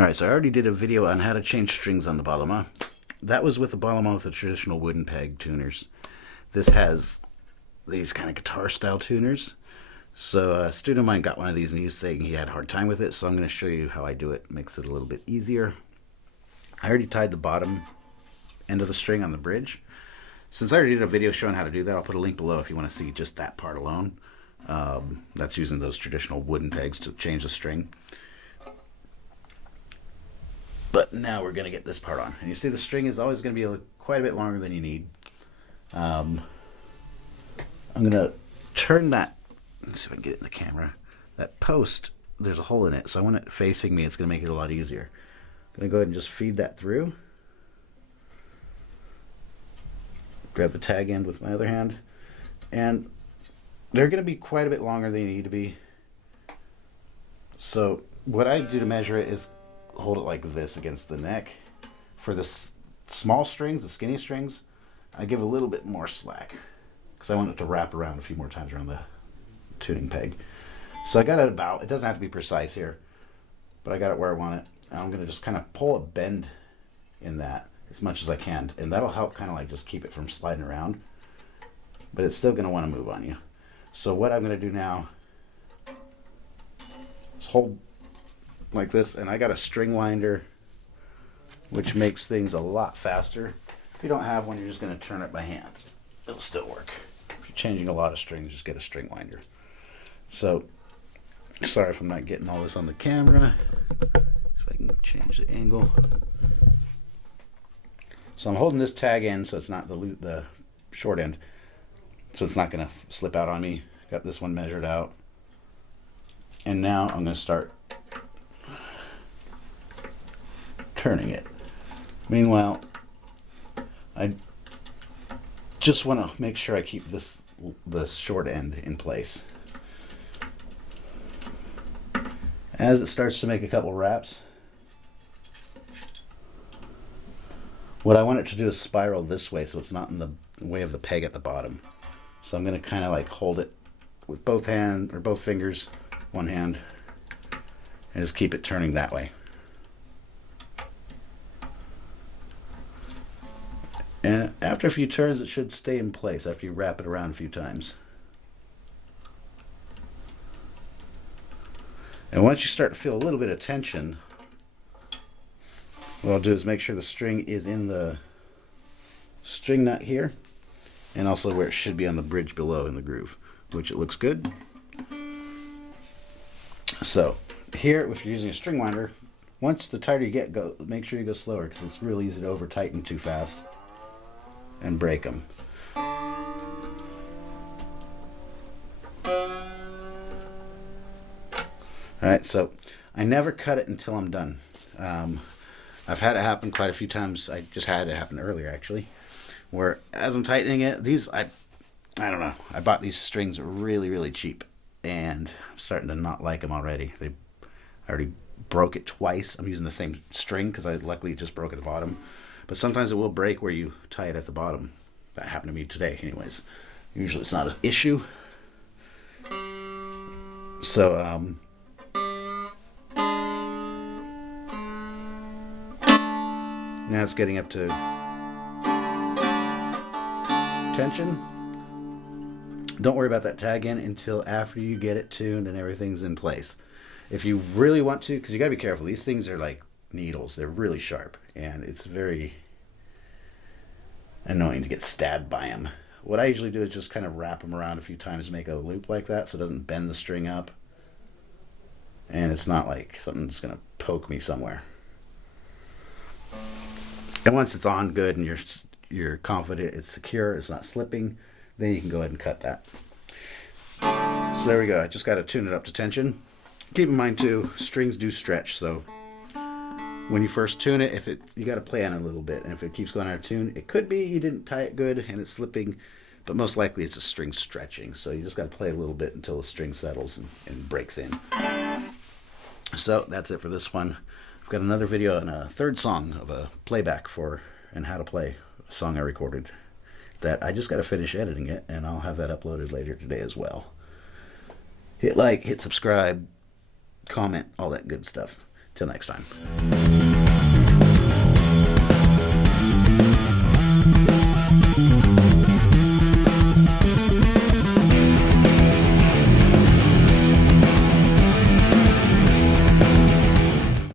Alright, so I already did a video on how to change strings on the Baglama. That was with the Baglama with the traditional wooden peg tuners. This has these kind of guitar style tuners. So a student of mine got one of these and he was saying he had a hard time with it, so I'm going to show you how I do it. Makes it a little bit easier. I already tied the bottom end of the string on the bridge. Since I already did a video showing how to do that, I'll put a link below if you want to see just that part alone. That's using those traditional wooden pegs to change the string. But now we're going to get this part on. And you see the string is always going to be quite a bit longer than you need. I'm going to turn that, let's see if I can get it in the camera. That post, there's a hole in it, so I want it facing me. It's going to make it a lot easier. I'm going to go ahead and just feed that through. Grab the tag end with my other hand. And they're going to be quite a bit longer than you need to be. So what I do to measure it is hold it like this against the neck. For the small strings, the skinny strings, I give a little bit more slack because I want it to wrap around a few more times around the tuning peg. So I got it about, it doesn't have to be precise here, but I got it where I want it. And I'm going to just kind of pull a bend in that as much as I can, and that'll help kind of like just keep it from sliding around, but it's still going to want to move on you. So what I'm going to do now is hold like this, and I got a string winder which makes things a lot faster. If you don't have one, you're just going to turn it by hand. It'll still work. If you're changing a lot of strings, just get a string winder. So sorry if I'm not getting all this on the camera. If I can change the angle. So I'm holding this tag end so it's not the short end, so it's not going to slip out on me. Got this one measured out, and now I'm going to start turning it. Meanwhile, I just want to make sure I keep the short end in place. As it starts to make a couple wraps, what I want it to do is spiral this way so it's not in the way of the peg at the bottom. So I'm going to kind of like hold it with both hands, or both fingers, one hand, and just keep it turning that way. And after a few turns, it should stay in place after you wrap it around a few times. And once you start to feel a little bit of tension, what I'll do is make sure the string is in the string nut here, and also where it should be on the bridge below in the groove, which it looks good. So here, if you're using a string winder, once the tighter you get, make sure you go slower, because it's real easy to over tighten too fast and break them. Alright, so I never cut it until I'm done. I've had it happen quite a few times. I just had it happen earlier, actually, where as I'm tightening it, I don't know, I bought these strings really cheap, and I'm starting to not like them already. I already broke it twice. I'm using the same string because I luckily just broke at the bottom. But sometimes it will break where you tie it at the bottom. That happened to me today anyways. Usually it's not an issue. So now it's getting up to tension. Don't worry about that tag in until after you get it tuned and everything's in place. If you really want to, because you gotta be careful, these things are like needles, they're really sharp, and it's very annoying to get stabbed by them. What I usually do is just kind of wrap them around a few times, make a loop like that so it doesn't bend the string up, and it's not like something's gonna poke me somewhere. And once it's on good and you're confident it's secure, it's not slipping, then you can go ahead and cut that. So there we go. I just got to tune it up to tension. Keep in mind too, strings do stretch, so when you first tune it, you got to play on it a little bit, and if it keeps going out of tune, it could be you didn't tie it good and it's slipping, but most likely it's a string stretching. So you just got to play a little bit until the string settles and breaks in. So that's it for this one. I've got another video and a third song of a playback for and how to play a song I recorded that I just got to finish editing it, and I'll have that uploaded later today as well. Hit like, hit subscribe, comment, all that good stuff. Till next time.